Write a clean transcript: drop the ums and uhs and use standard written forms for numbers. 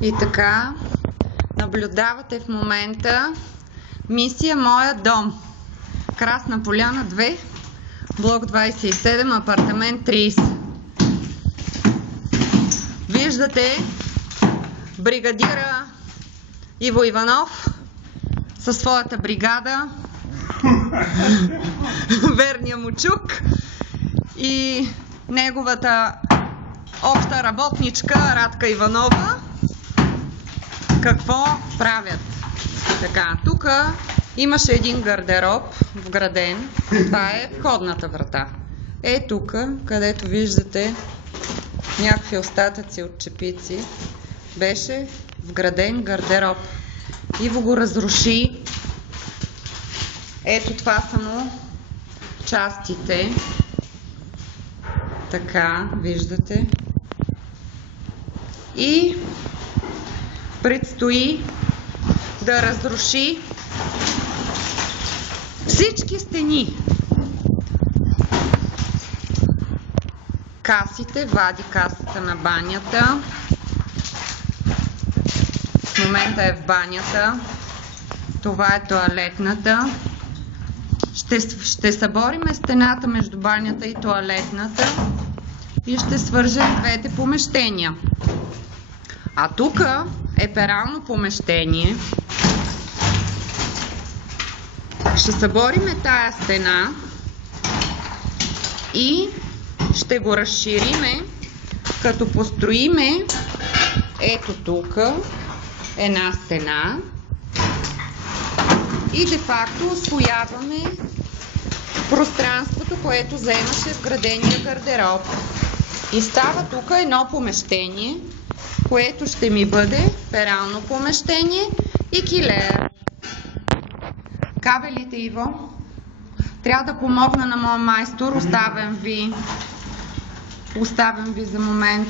И така, наблюдавате в момента мисия Моя дом. Красна поляна 2, блок 27, апартамент 30. Виждате бригадира Иво Иванов със своята бригада, верния му чук и неговата обща работничка Радка Иванова. Какво правят? Така, тук имаше един гардероб вграден. Това е входната врата. Е тук, където виждате някакви остатъци от чепици, беше вграден гардероб. Иво го разруши. Ето това са му частите. Така, виждате. И предстои да разруши всички стени. Касите, вади касата на банята. В момента е в банята. Това е тоалетната. Ще събориме стената между банята и тоалетната и ще свържем двете помещения. А тук е перално помещение. Ще събориме тая стена и ще го разшириме, като построиме ето тук една стена и де-факто усвояваме пространството, което заемаше вградения гардероб. И става тук едно помещение, което ще ми бъде перално помещение и килер. Кабелите, Иво, трябва да помогна на моя майстор. Оставям ви за момент.